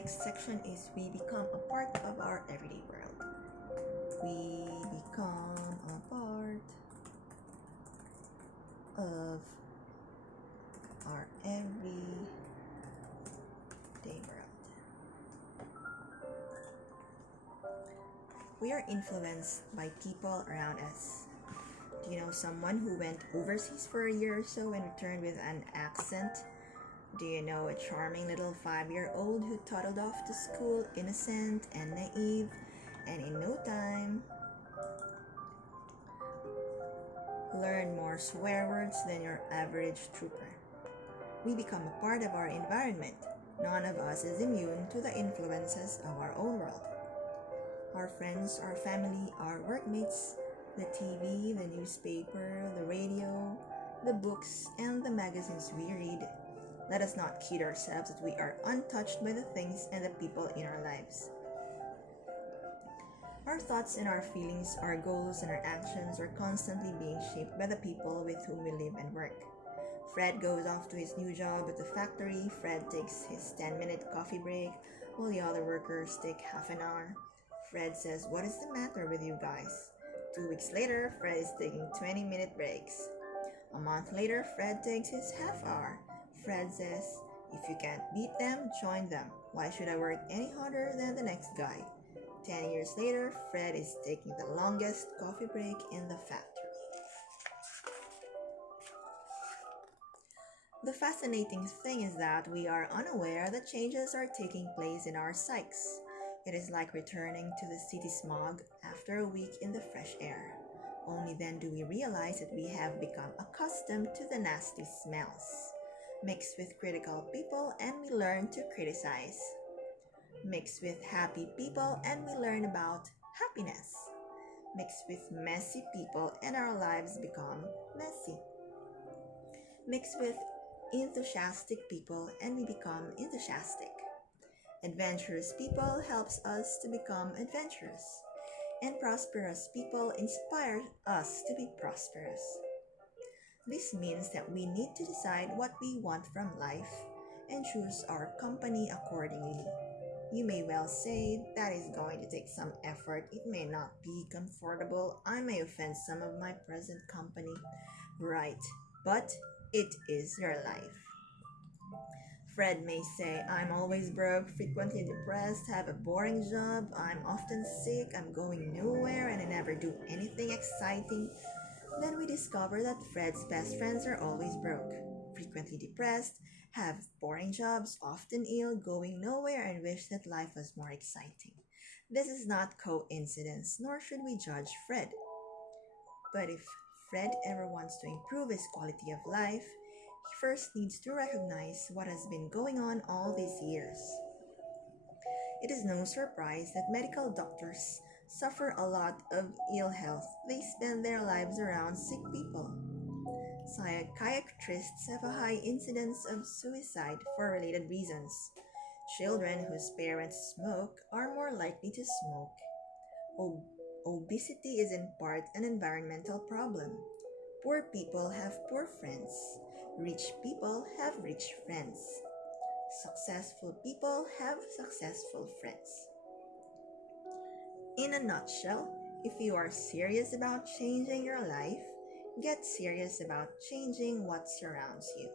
next section is we become a part of our everyday world. We become a part of our everyday world. We are influenced by people around us. Do you know someone who went overseas for a year or so and returned with an accent? Do you know a charming little 5-year-old who toddled off to school innocent and naive, and in no time learned more swear words than your average trooper? We become a part of our environment. None of us is immune to the influences of our own world. Our friends, our family, our workmates, the TV, the newspaper, the radio, the books, and the magazines we read. Let us not kid ourselves that we are untouched by the things and the people in our lives. Our thoughts and our feelings, our goals and our actions are constantly being shaped by the people with whom we live and work. Fred goes off to his new job at the factory. Fred takes his 10-minute coffee break while the other workers take half an hour. Fred says, "What is the matter with you guys?" 2 weeks later, Fred is taking 20-minute breaks. A month later, Fred takes his half hour. Fred says, "If you can't beat them, join them. Why should I work any harder than the next guy?" 10 years later, Fred is taking the longest coffee break in the factory. The fascinating thing is that we are unaware that changes are taking place in our psyches. It is like returning to the city smog after a week in the fresh air. Only then do we realize that we have become accustomed to the nasty smells. Mix with critical people and we learn to criticize. Mix with happy people and we learn about happiness. Mix with messy people and our lives become messy. Mix with enthusiastic people and we become enthusiastic. Adventurous people helps us to become adventurous. And prosperous people inspire us to be prosperous. This means that we need to decide what we want from life and choose our company accordingly. You may well say that is going to take some effort. It may not be comfortable. I may offend some of my present company. Right, but it is your life. Fred may say, "I'm always broke, frequently depressed, have a boring job, I'm often sick, I'm going nowhere, and I never do anything exciting." Then we discover that Fred's best friends are always broke, frequently depressed, have boring jobs, often ill, going nowhere, and wish that life was more exciting. This is not coincidence, nor should we judge Fred. But if Fred ever wants to improve his quality of life, he first needs to recognize what has been going on all these years. It is no surprise that medical doctors suffer a lot of ill health. They spend their lives around sick people. Psychiatrists have a high incidence of suicide for related reasons. Children whose parents smoke are more likely to smoke. Obesity is in part an environmental problem. Poor people have poor friends. Rich people have rich friends. Successful people have successful friends. In a nutshell, if you are serious about changing your life, get serious about changing what surrounds you.